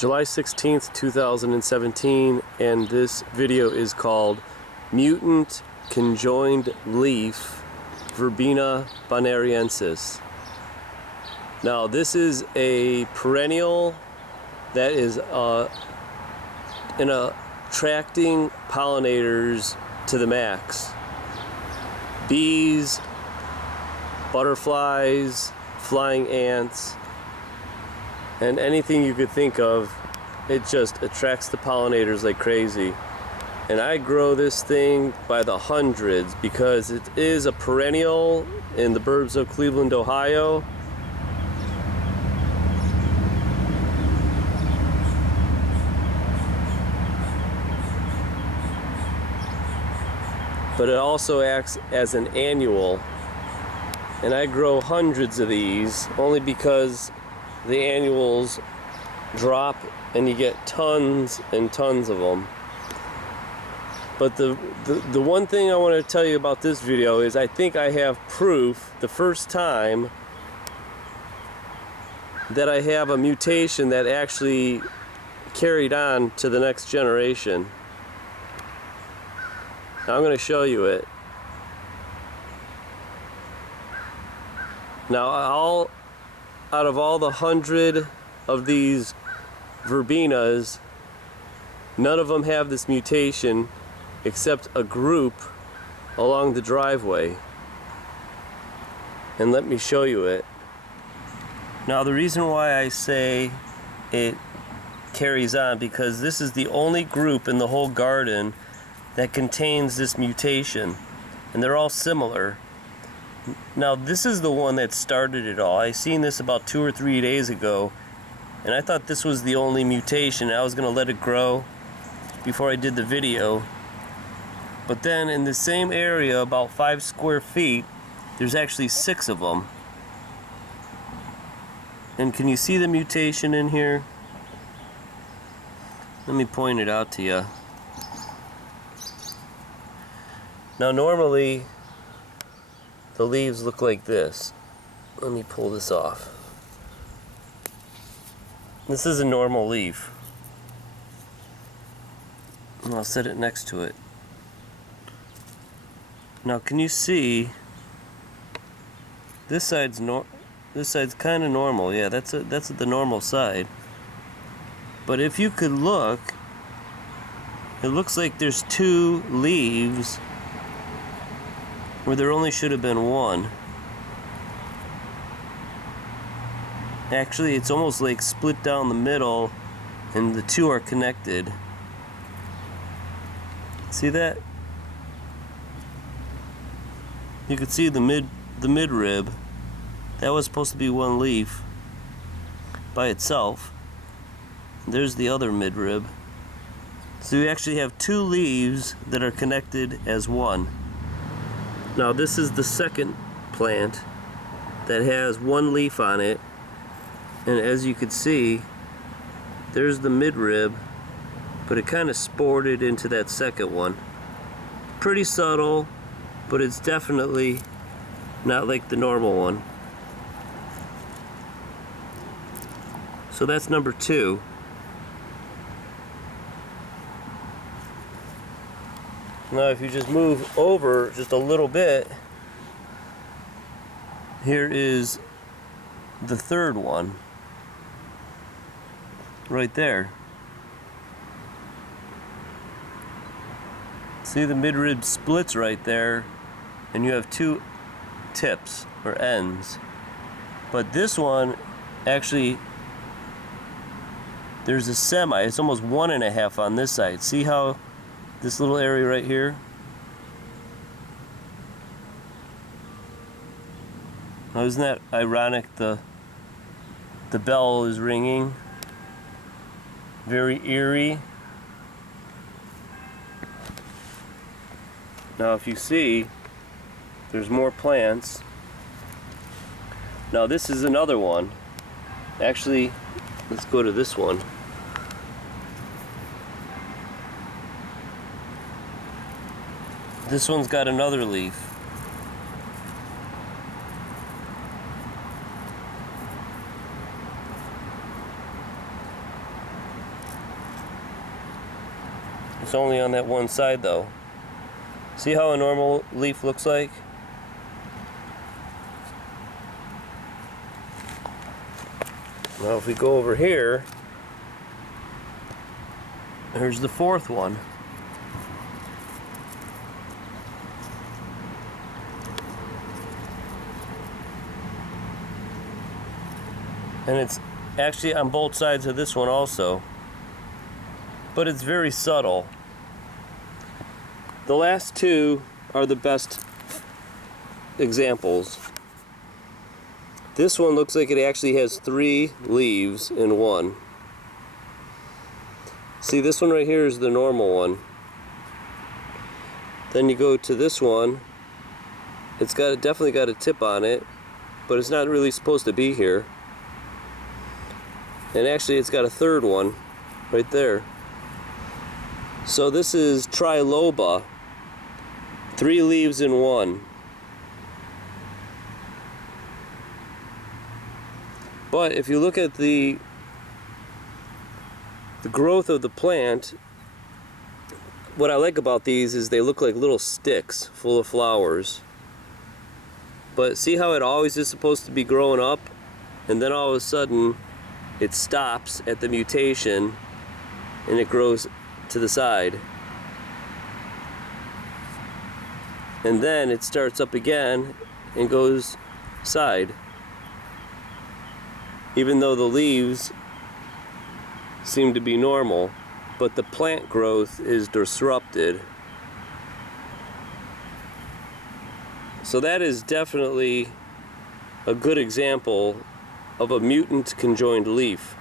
July 16th, 2017, and this video is called Mutant Conjoined Leaf Verbena bonariensis. Now this is a perennial that is attracting pollinators to the max. Bees, butterflies, flying ants, and anything you could think of. It just attracts the pollinators like crazy. And I grow this thing by the hundreds because it is a perennial in the burbs of Cleveland, Ohio. But it also acts as an annual. And I grow hundreds of these only because the annuals drop and you get tons and tons of them. But the one thing I want to tell you about this video is I think I have proof, the first time, that I have a mutation that actually carried on to the next generation. Now I'm going to show you it. Now out of all the 100 of these verbenas, none of them have this mutation except a group along the driveway. And let me show you it. Now the reason why I say it carries on, because this is the only group in the whole garden that contains this mutation, and they're all similar. Now this is the one that started it all. I seen this about 2 or 3 days ago, and I thought this was the only mutation. I was gonna let it grow before I did the video. But then in the same area, about 5 square feet, there's actually 6 of them. And can you see the mutation in here? Let me point it out to you. Now normally the leaves look like this. Let me pull this off. This is a normal leaf. And I'll set it next to it. Now can you see this side's kind of normal. Yeah, that's the normal side. But if you could look, it looks like there's 2 leaves where there only should have been 1. Actually, it's almost like split down the middle and the 2 are connected. See that? You could see the midrib. That was supposed to be 1 leaf by itself. There's the other midrib. So you actually have 2 leaves that are connected as 1. Now this is the second plant that has 1 leaf on it, and as you can see, there's the midrib, but it kind of sported into that second one. Pretty subtle, but it's definitely not like the normal one. So that's number 2. Now if you just move over just a little bit, here is the 3rd one. Right there. See, the midrib splits right there, and you have 2 tips or ends. But this one, actually, there's a semi. It's almost 1.5 on this side. See how this little area right here? Now isn't that ironic? The bell is ringing. Very eerie. Now if you see, there's more plants. Now this is another one. Actually, let's go to this one. This one's got another leaf. It's only on that one side though. See how a normal leaf looks like? Now if we go over here, here's the fourth one. And it's actually on both sides of this one also. But it's very subtle. The last two are the best examples. This one looks like it actually has 3 leaves in one. See, this one right here is the normal one. Then you go to this one. It's definitely got a tip on it, but it's not really supposed to be here. And actually it's got a third one right there. So this is triloba, 3 leaves in one. But if you look at the growth of the plant, what I like about these is they look like little sticks full of flowers. But see how it always is supposed to be growing up, and then all of a sudden it stops at the mutation and it grows to the side. And then it starts up again and goes side. Even though the leaves seem to be normal, but the plant growth is disrupted. So that is definitely a good example of a mutant conjoined leaf.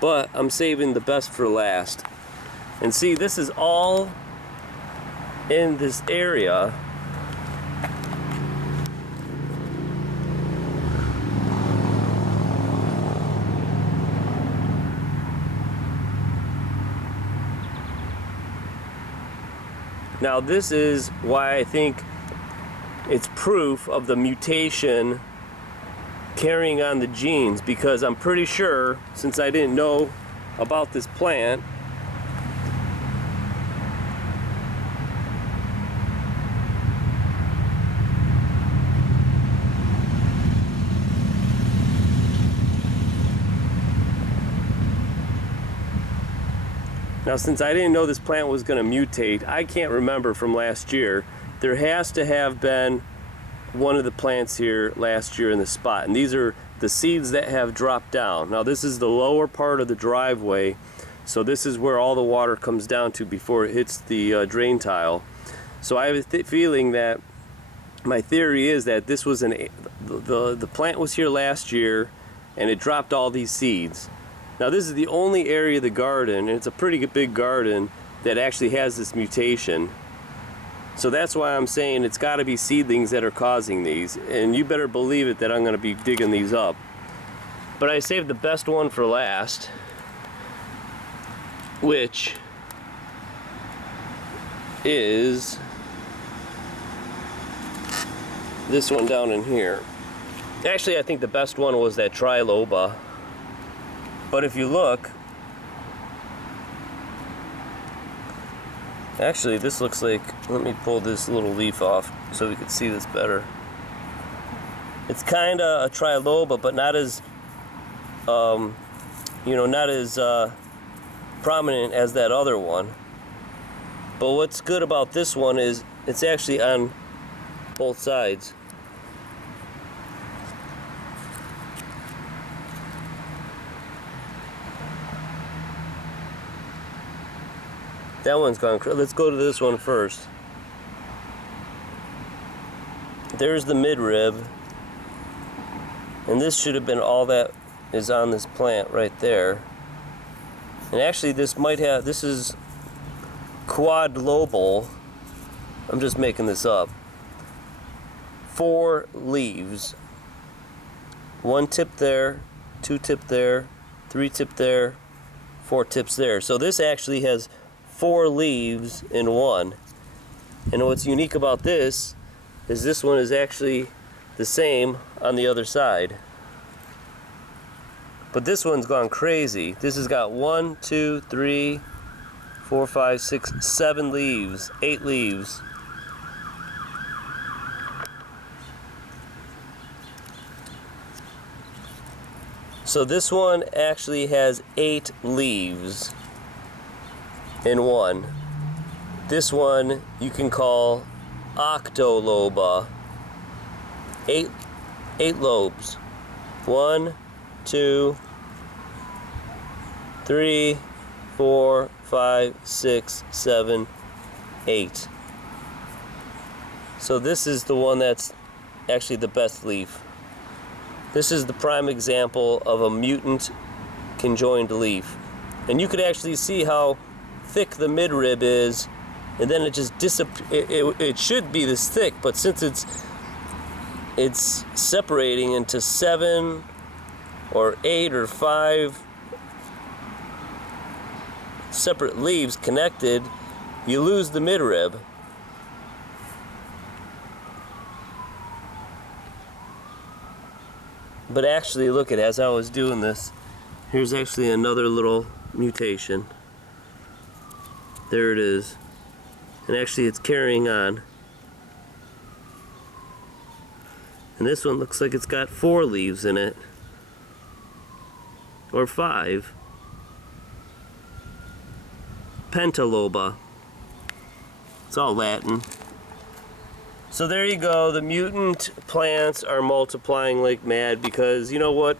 But I'm saving the best for last. And see, this is all in this area. Now this is why I think it's proof of the mutation carrying on the genes, because I'm pretty sure, since I didn't know about this plant, now since I didn't know this plant was going to mutate, I can't remember from last year. There has to have been one of the plants here last year in the spot, and these are the seeds that have dropped down. Now this is the lower part of the driveway, so this is where all the water comes down to before it hits the drain tile. So I have a feeling that, my theory is that this was the plant was here last year and it dropped all these seeds. Now this is the only area of the garden, and it's a pretty big garden, that actually has this mutation. So that's why I'm saying it's got to be seedlings that are causing these, and you better believe it that I'm going to be digging these up. But I saved the best one for last, which is this one down in here. Actually, I think the best one was that triloba. But if you look, actually this looks like, let me pull this little leaf off so we can see this better. It's kind of a triloba, but not as, not as prominent as that other one. But what's good about this one is it's actually on both sides. That one's gone. Let's go to this one first. There's the midrib, and this should have been all that is on this plant right there. And actually this might have, this is quadlobal. I'm just making this up. 4 leaves. 1 tip there, 2 tip there, 3 tip there, 4 tips there. So this actually has 4 leaves in one. And what's unique about this is this one is actually the same on the other side. But this one's gone crazy. This has got 1, 2, 3, 4, 5, 6, 7 leaves, 8 leaves. So this one actually has 8 leaves in one. This one you can call octoloba. 8 lobes. 1, 2, 3, 4, 5, 6, 7, 8. So this is the one that's actually the best leaf. This is the prime example of a mutant conjoined leaf. And you could actually see how thick the midrib is, and then it just disappears. It should be this thick, but since it's separating into 7 or 8 or 5 separate leaves connected, you lose the midrib. But actually, look at, as I was doing this, here's actually another little mutation. There it is. And actually it's carrying on. And this one looks like it's got 4 leaves in it. Or 5. Pentaloba. It's all Latin. So there you go, the mutant plants are multiplying like mad because, you know what,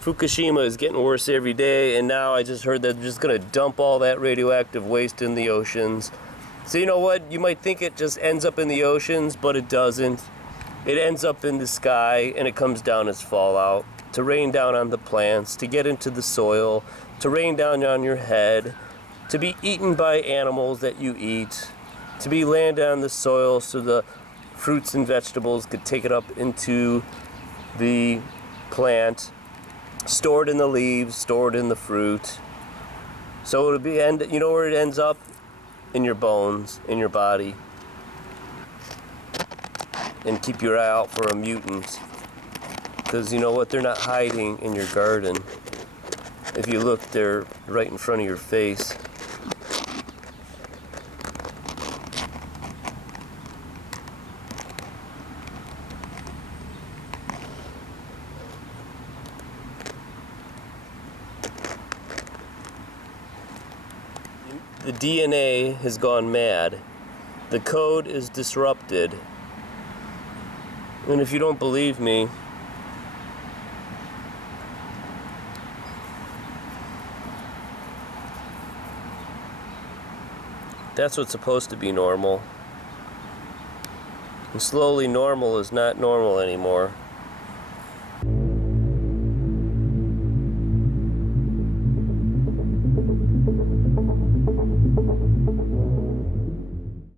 Fukushima is getting worse every day, and now I just heard that they're just going to dump all that radioactive waste in the oceans. So you know what, you might think it just ends up in the oceans, but it doesn't. It ends up in the sky, and it comes down as fallout to rain down on the plants, to get into the soil, to rain down on your head, to be eaten by animals that you eat, to be landed on the soil so the fruits and vegetables could take it up into the plant, stored in the leaves, stored in the fruit. So it'll be you know where it ends up? In your bones, in your body. And keep your eye out for a mutant, because you know what, they're not hiding in your garden. If you look, they're right in front of your face. The DNA has gone mad. The code is disrupted. And if you don't believe me, that's what's supposed to be normal. And slowly normal is not normal anymore.